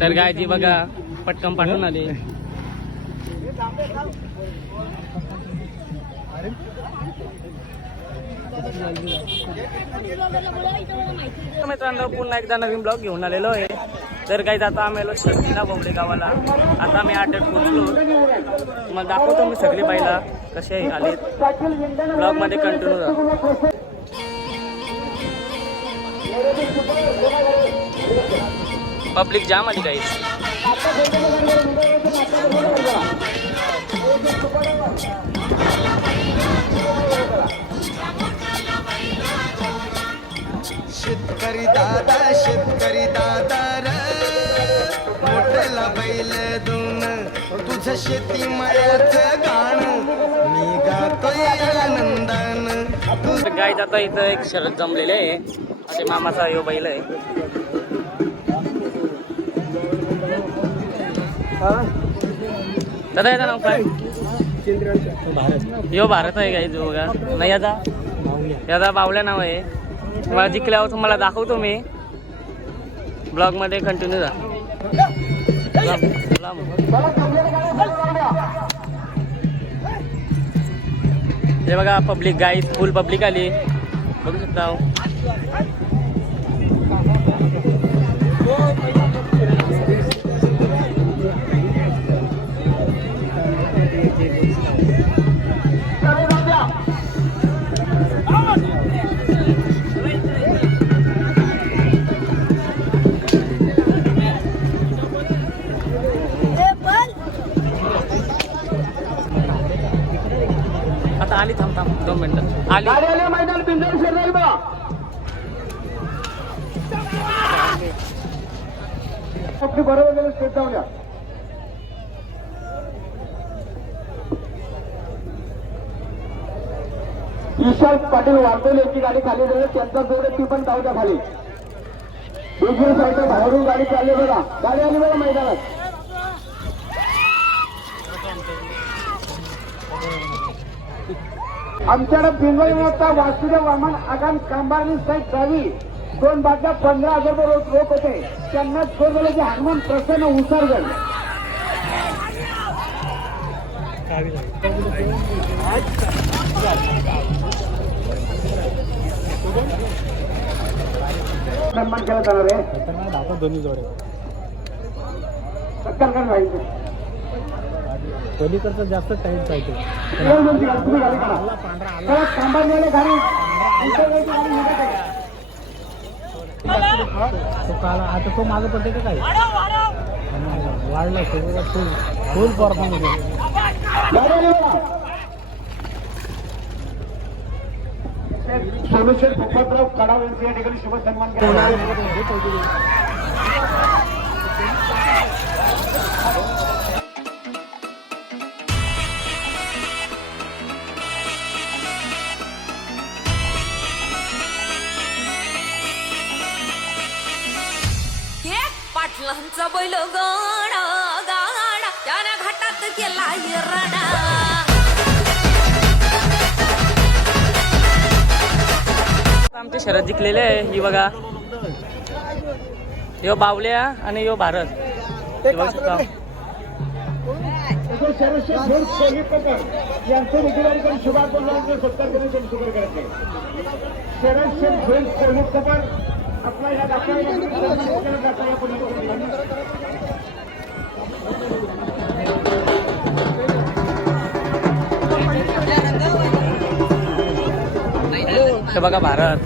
तर गायची बघा पटकन पाठवून आली. मित्रांनो पुन्हा एकदा नवीन ब्लॉग घेऊन आलेलो आहे. तर काही आता आम्ही आलो शेतीला बोबडे गावाला. आता आम्ही आटेत पोहोचलो. मग दाखवतो मी सगळी बाईला कसे आले. ब्लॉग मध्ये कंटिन्यू राहा. पब्लिक जाम आली काही. शेतकरी दादा रे मोठला बैल दोन तुझं शेती मळ्याचं गाण मी गातोय आनंदान. गाय जाता इथं एक शरद जमलेले आहे. असे मामाचा यो बैल आहे. दादा याचं नाव काय? यो भारत आहे गाई जो बघा. नाही याचा बावल्या नाव आहे. तुम्हाला जिंकल्यावर तुम्हाला दाखवतो मी. ब्लॉग मध्ये कंटिन्यू जा. हे बघा पब्लिक गाई फुल पब्लिक आली बघू शकता. आता आली. थांब 2 मिनिटं आली. मैदान पिंजर शेजारी बा बरोबर स्टेट जाऊया. विशाल पाटील वारतोल यांची गाडी खाली झाली. त्यांचा जोड ती पण धावत्या खाली. दुसरी साईड बाहेरून गाडी चालली बघा. गाडी आली बघा मैदानात. आमच्याकडे पिंगळी मोठा वासुदेव वामन आगाम कांबारणी साईड जावी 2 बाटल्या 15,000 रुपये रोख होते. त्यांना सोडले की हनुमान प्रसन्न उसरगड. सन्मान केला जाणार आहे. दोन्ही जोडे सत्कार कर राहील. पलीकडचं जास्त टाईम पाहिजे. काल आता तो मागं पडते का काय वाढला फुल परफॉर्मन्स. सोमेश्वर पोपटराव कडाव यांचे या ठिकाणी शुभ सन्मान केला. पाटलांचा बैल गाडा गाडा त्याने घाटात केला रडा. आमचे शरद जिंकलेले आहे. ही बघा यो बावल्या आणि यो भारत. बघू शकता यांचं देखील शुभारंभ सत्कार करण्याचे शुभ करायचे. शरद शेठ आपला या हे बघा भारत.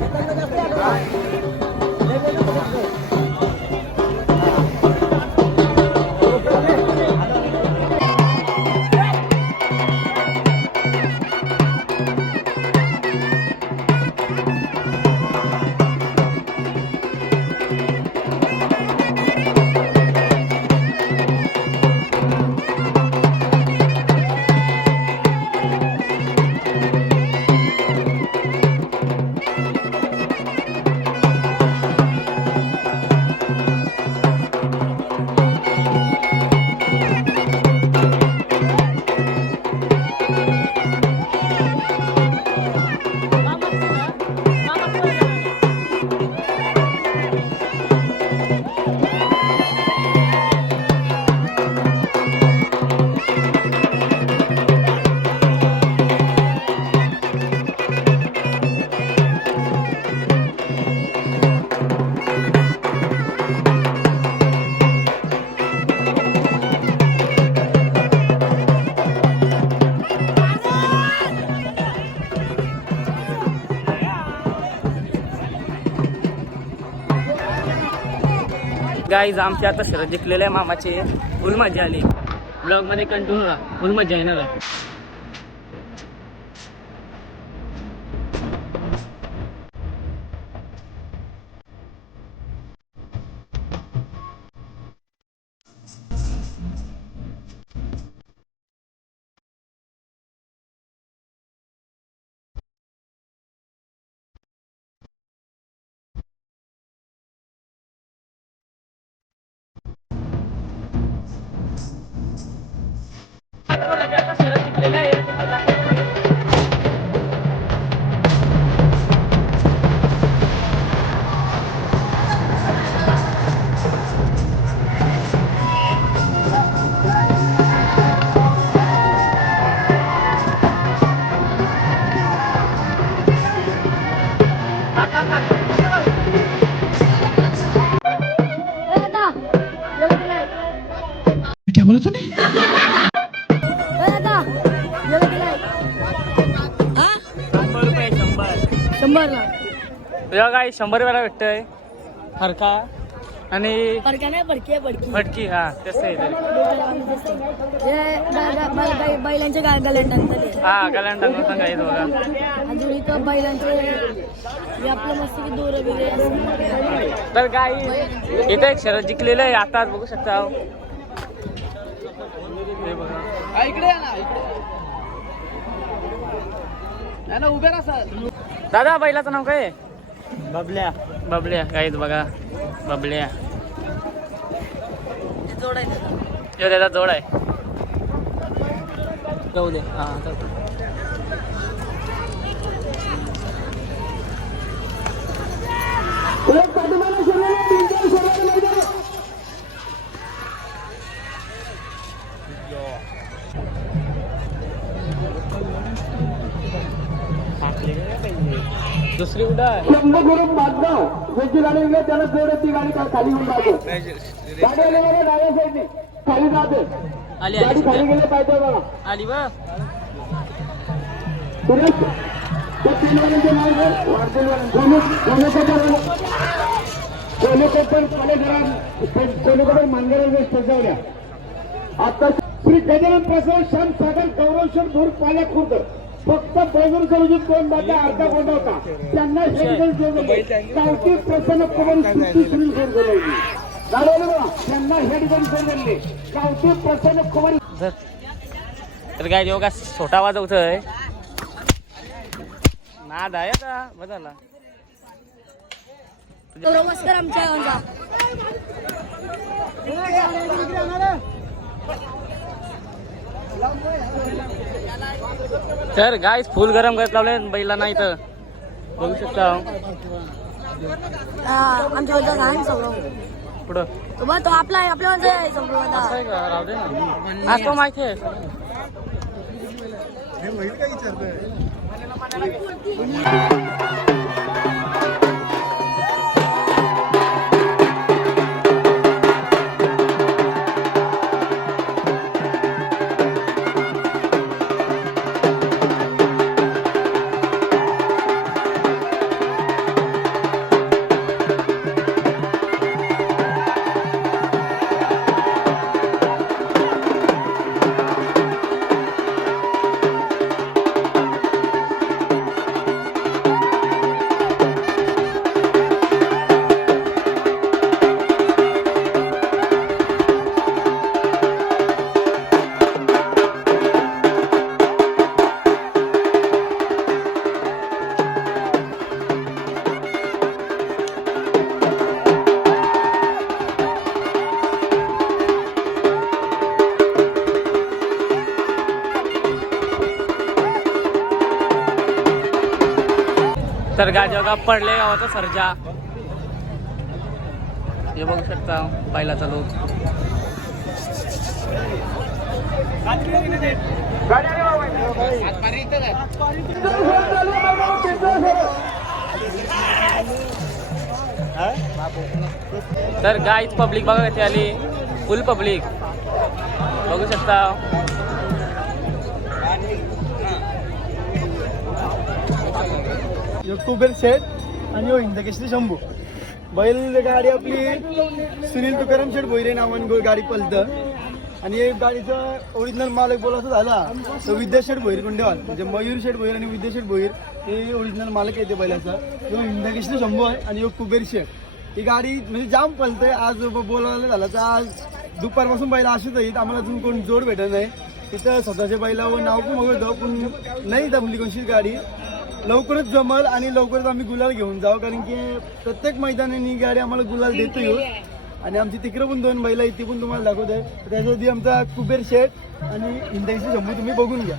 गाईज आमची आता शरद जिंकलेले आहे मामाचे. फुल मजा आली. ब्लॉग मध्ये कंटिन्यू राहा, फुल मजा येणार आहे. क्या बोला तूने? 100 काय 100 रुपयाला भेटतंय फरका आणि फटकी. हा तसं आहे ते. बैलांच्या गॅलंट हा गॅलंट सांगा येतो बघा. अजून इथं बैलांचे हे आपलं मस्त की दोर वगैरे. तर काय इथं एक शरद जिंकलेलं आहे आता बघू शकता. हे बघा इकडे या ना उभे राहा सर. दादा बैलाचं नाव काय आहे? बबल्या. बबल्या. काहीच बघा बबल्या. यो त्याचा जोड आहे. जाऊ दे. हा दुसरी कुठं आहे? शंभर करून बांधगाव ज्याची गाडी गेली त्याला जोड ती गाडी खाली येऊन जाते. गाडी आली बघा डाव्या साईडने खाली जाते. आली गाडी खाली आली गेले पाहिजे बघा. आली बघ. सुरेश त्या तीन वाल्यांचे नाव घ्या. कोणीकडे मानगड सजवल्या. आता श्री गजानन प्रसाद श्याम सागर गौरवशर दूर पाल्या खुर्द फक्त बैगून करून दोन बाजा अर्धा गोंडा होता. त्यांना हेडगेल जोडले. गावठी प्रसन्न कुमार सुट्टी सुनील जोड जोडली. गाडवलं बघा त्यांना हेडगेल जोडले. गावठी प्रसन्न कुमार. तर काय योगा छोटा वाजवतोय. नाद आहे आता बदलला. नमस्कार आमच्या गावाचा. तर गाय फुल गरम करत लावले बैला नाही तर बघू शकता. आमच्या गावाचा आहे सगळं. पुढं तो आपला आहे आपल्या गावाचा आहे सगळं. असं आहे का? राहू दे ना. आज तो माहिती आहे. तर गाजोगा पडले गावाचा सर्जा. हे बघू शकता पहिलाचा लोक. तर गाईच पब्लिक बघा कशी आली. फुल पब्लिक बघू शकता. कुबेर शेठ आणि हिंदकेसरी शंभू. बैल गाडी आपली सुनील तुकाराम शेठ भोईरे नावाने गाडी पलतं आणि एक गाडीचा ओरिजिनल मालक बोलायचं झाला तर विद्याशेठ भोईर कुंडेवाल म्हणजे मयूर शेठ भोईर आणि विद्याशेठ भोईर हे ओरिजिनल मालक येते बैलाचा तो इंद्रकृष्ण शंभू आहे आणि एक कुबेर शेठ. ही गाडी म्हणजे जाम पलते. आज बोलायला झालं तर आज दुपारपासून बैला अशीच आहेत. आम्हाला अजून कोण जोड भेटत नाही. तिथं स्वतःच्या बैलावर नाव पण बघतो पण नाही जमली कोणशीच गाडी. लवकरच जमल आणि लवकरच आम्ही गुलाल घेऊन जाऊ कारण की प्रत्येक मैदानाने ही गाडी आम्हाला गुलाल देतो येऊ. आणि आमची तिकडे पण 2 बैला आहेत ती पण तुम्हाला दाखवते. त्याच्या आधी आमचा कुबेर शेठ आणि इंद्रकृष्ण शंभू तुम्ही बघून घ्या.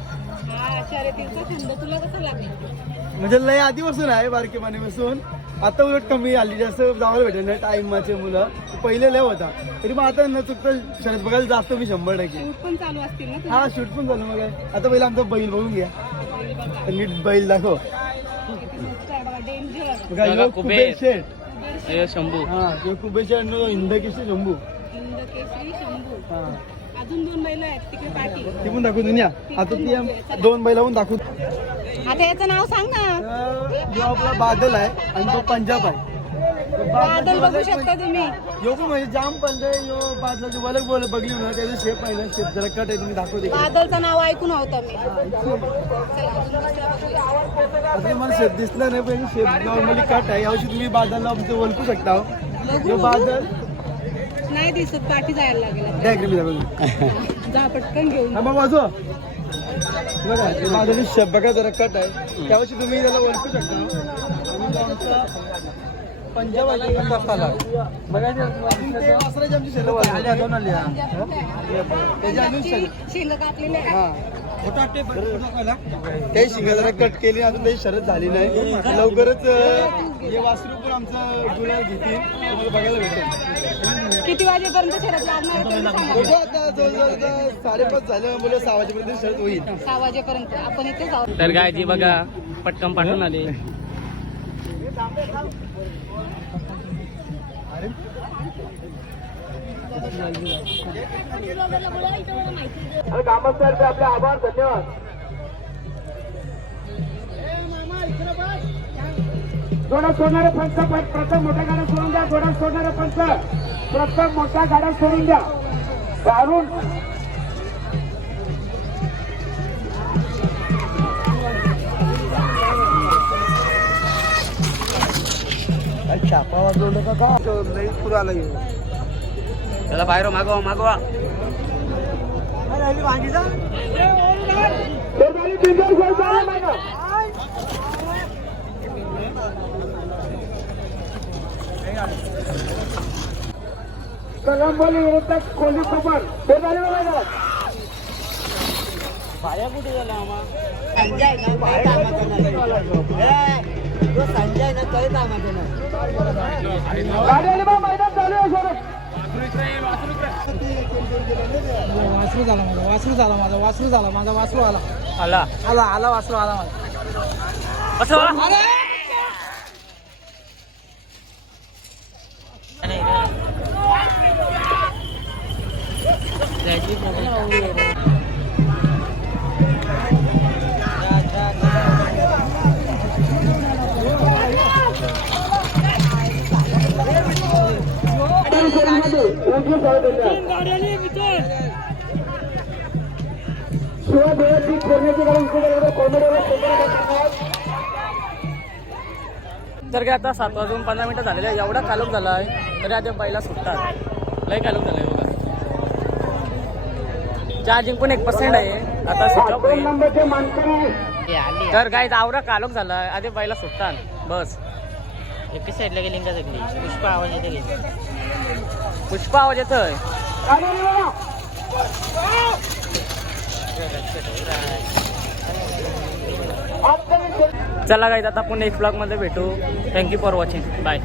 म्हणजे लय आधीपासून आहे बारकेमानेपासून. आता उलट कमी आली जास्त जावं भेटेल नाही टाइमाचे मुलं पहिले लय होता तरी मग आता न चुकतं शरद बघायला जातो मी 100%. पण चालू असतील ना. हा शूट पण झालं मग आता पहिला आमचा बैल बघून घ्या. नीट बैल दाखव. बघा, ह्यो कुबेर शेठ शंभू. हा ह्यो कुबेर शेठ आणि इंद्रकृष्ण शंभू. हा अजून 2 बैल आहेत तिकडे पाठी. ती पण दाखवून या. आता ती 2 बैला पण दाखवू. आता याचं नाव सांग ना. जो आपला बादल आहे आणि तो पंजाब आहे. बादल बघू शकता तुम्ही. यो पण म्हणजे जाम पण यो बादलाची वलक बोल बघली ना त्याचं शेप आहे ना शेप जरा कट आहे तुम्ही दाखवते. बादलचं नाव ऐकून होतं मी. आता मला शेप दिसला नाही पण शेप नॉर्मली कट आहे. यावर्षी तुम्ही बादलला आमचं ओळखू शकता. यो बादल नाही दिसत पाठी जायला लागेल. डायग्री मी दाखवतो. जा पटकन घेऊन. हा मग वाजवा बघा बादल शेप बघा जरा कट आहे. त्यावर्षी तुम्ही त्याला ओळखू शकता. आणि आमचा पंजाब आहे वासराची आमची शेत शिंग कापलेले काही शिंगा जरा कट केली अजून काही शरद झाली नाही. लवकरच हे वासरू पण आमचा गुलाल घेतील तुम्हाला बघायला भेटेल. किती वाजेपर्यंत शरद लागणार आहे तुम्ही सांगा. बघू आता जवळजवळ 5:30 झालं मुलं 6 वाजेपर्यंत शरद होईल. 6 वाजेपर्यंत आपण इथे जाऊ. तर गायची बघा पटकन पाठवून आली. ग्रामस्थांचे आपले आभार धन्यवाद. जोडा सोडणारे पंच प्रथम मोठ्या गाड्या सोडून द्या. जोडा सोडणारे पंच प्रथम मोठ्या गाड्या सोडून द्या. दारुण छापा वाजवलं का लई पुरा आला येऊ. त्याला बाहेर मागवा मागवा. कलंबोली विरुद्ध कोहली खबर ते झाले बघा. बाया कुठे झाला आम्हा. गाडी आली बा मैदान चालू आहे सर. वासरू झाला माझा वासरू झाला माझा वासरू झाला माझा वासरू आला आला आला आला वासरू आला माझा. असं शिवाय बेळची करण्याची तर काय आता 7 वाजून 15 मिनिटं झालेले आहे. एवढा कालोख झाला आहे तरी आता पहिला सुटतात. लय कालोख झालाय बघा. चार्जिंग पण 1% आहे. आता स्विच ऑफ आहे. नंबरचे मानकरी तर काय आवरा कालोख झाला आधी पहिला सुटतात बस. एका साईडला गेली का सगळी पुष्पा आवाज येते. पुष्पा आवाज येतोय. गाडी आली बघा. चला गाईज आता पुन्हा नेक्स्ट ब्लॉग मध्ये भेटू. Thank you for watching. बाय.